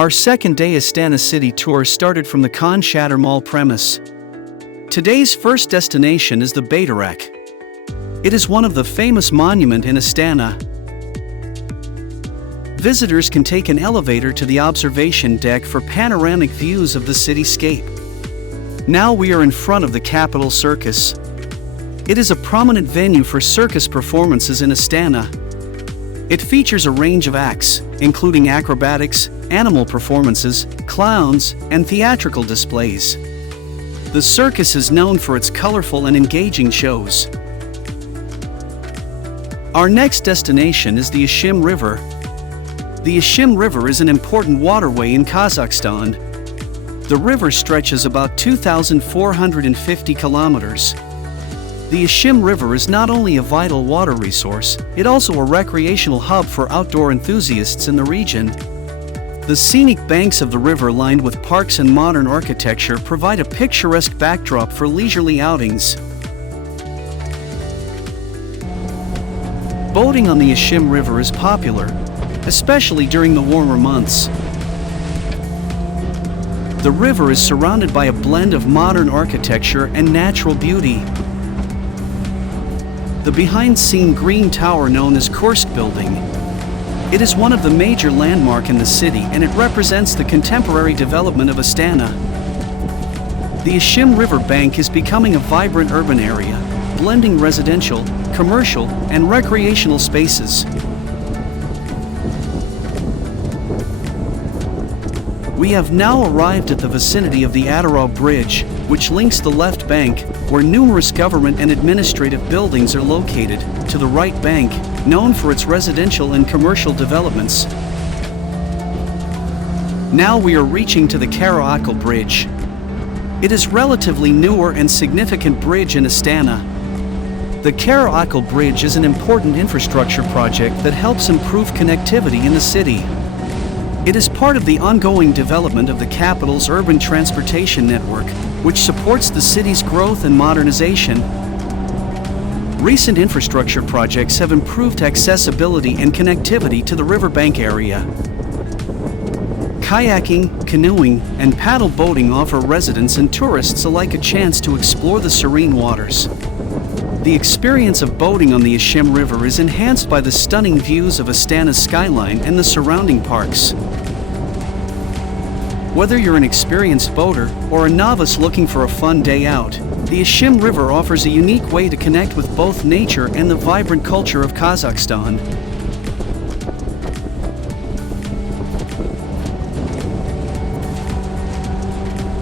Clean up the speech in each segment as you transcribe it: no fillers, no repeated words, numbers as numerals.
Our second-day Astana city tour started from the Khan Shatyr Mall premise. Today's first destination is the Baiterek. It is one of the famous monuments in Astana. Visitors can take an elevator to the observation deck for panoramic views of the cityscape. Now we are in front of the Capital Circus. It is a prominent venue for circus performances in Astana. It features a range of acts, including acrobatics, animal performances, clowns, and theatrical displays. The circus is known for its colorful and engaging shows. Our next destination is the Ishim River. The Ishim River is an important waterway in Kazakhstan. The river stretches about 2,450 kilometers. The Ishim River is not only a vital water resource, it also a recreational hub for outdoor enthusiasts in the region. The scenic banks of the river lined with parks and modern architecture provide a picturesque backdrop for leisurely outings. Boating on the Ishim River is popular, especially during the warmer months. The river is surrounded by a blend of modern architecture and natural beauty. The behind-scene green tower known as Kursk building. It is one of the major landmarks in the city and it represents the contemporary development of Astana. The Ishim River bank is becoming a vibrant urban area, blending residential, commercial, and recreational spaces. We have now arrived at the vicinity of the Baiterek Bridge, which links the left bank, where numerous government and administrative buildings are located, to the right bank, known for its residential and commercial developments. Now we are reaching to the Capital Bridge. It is relatively newer and significant bridge in Astana. The Capital Bridge is an important infrastructure project that helps improve connectivity in the city. It is part of the ongoing development of the capital's urban transportation network, which supports the city's growth and modernization. Recent infrastructure projects have improved accessibility and connectivity to the riverbank area. Kayaking, canoeing, and paddle boating offer residents and tourists alike a chance to explore the serene waters. The experience of boating on the Ishim River is enhanced by the stunning views of Astana's skyline and the surrounding parks. Whether you're an experienced boater or a novice looking for a fun day out, the Ishim River offers a unique way to connect with both nature and the vibrant culture of Kazakhstan.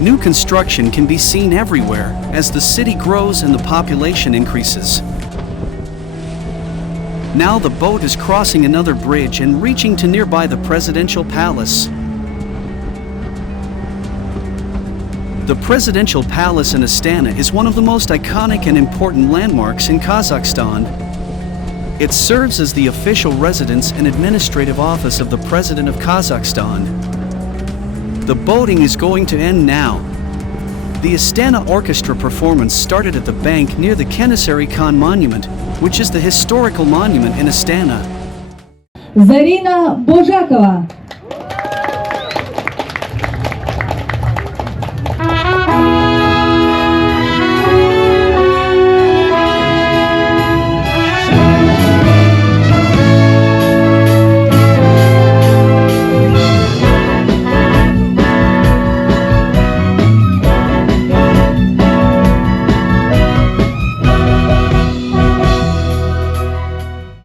New construction can be seen everywhere as the city grows and the population increases. Now the boat is crossing another bridge and reaching to nearby the Presidential Palace. The Presidential Palace in Astana is one of the most iconic and important landmarks in Kazakhstan. It serves as the official residence and administrative office of the President of Kazakhstan. The boating is going to end now. The Astana Orchestra performance started at the bank near the Kenesari Khan Monument, which is the historical monument in Astana. Zarina Bojakova.